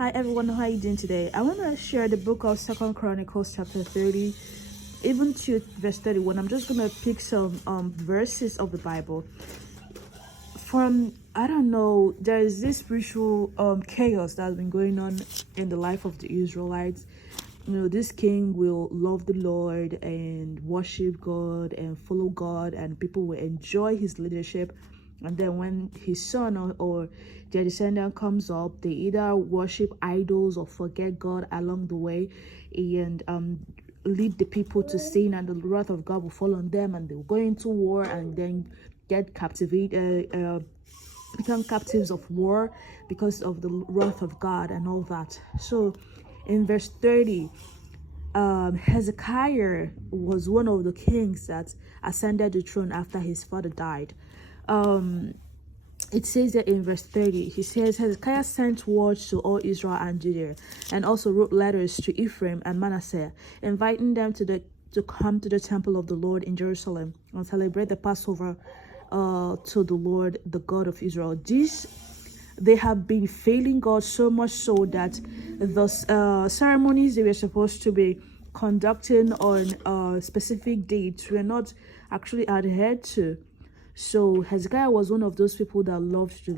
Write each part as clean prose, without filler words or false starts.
Hi everyone, how are you doing today? I want to share the book of Second Chronicles chapter 30, even to verse 31. I'm just gonna pick some verses of the Bible. From, I don't know, there is this spiritual chaos that's been going on in the life of the Israelites. This king will love the Lord and worship God and follow God, and people will enjoy his leadership. And then when his son or their descendant comes up, they either worship idols or forget God along the way, and lead the people to sin, and the wrath of God will fall on them, and they'll go into war and then get captivated, become captives of war because of the wrath of God and all that. So in verse 30, Hezekiah was one of the kings that ascended the throne after his father died. It says that in verse 30, he says, Hezekiah sent word to all Israel and Judah, and also wrote letters to Ephraim and Manasseh, inviting them to come to the temple of the Lord in Jerusalem and celebrate the Passover to the Lord, the God of Israel. They have been failing God so much so that the ceremonies they were supposed to be conducting on specific dates were not actually adhered to. So Hezekiah was one of those people that loved the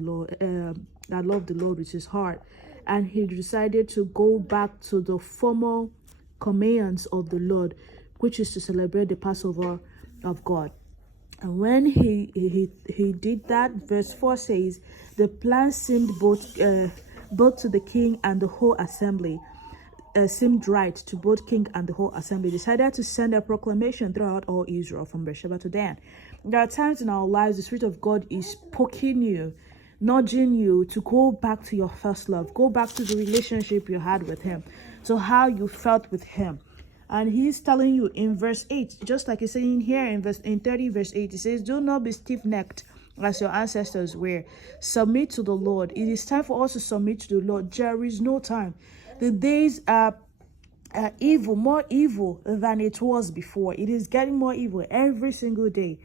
Lord with his heart, and he decided to go back to the formal commands of the Lord, which is to celebrate the Passover of God. And when he did that, verse 4 says, the plan seemed both to the king and the whole assembly. Seemed right to both king and the whole assembly. Decided to send a proclamation throughout all Israel from Beersheba to Dan. There are times in our lives the Spirit of God is poking you, nudging you to go back to your first love, go back to the relationship you had with him, to how you felt with him. And he's telling you in verse 8, just like he's saying here in 30 verse 8, he says, do not be stiff-necked as your ancestors were. Submit to the Lord. It is time for us to submit to the Lord. There is no time. The days are evil, more evil than it was before. It is getting more evil every single day.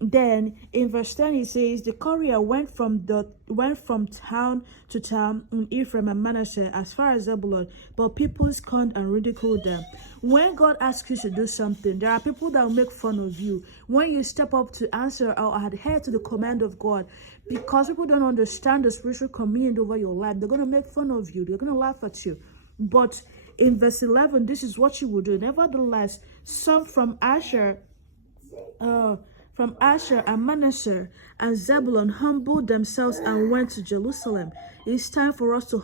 Then in verse 10 it says, the courier went from town to town in Ephraim and Manasseh as far as Zebulun, but people scorned and ridiculed them. When God asks you to do something, there are people that will make fun of you. When you step up to answer or adhere to the command of God, because people don't understand the spiritual command over your life, they're going to make fun of you. They're going to laugh at you. But in verse 11, this is what you will do. Nevertheless, some from Asher and Manasseh and Zebulun humbled themselves and went to Jerusalem. It's time for us to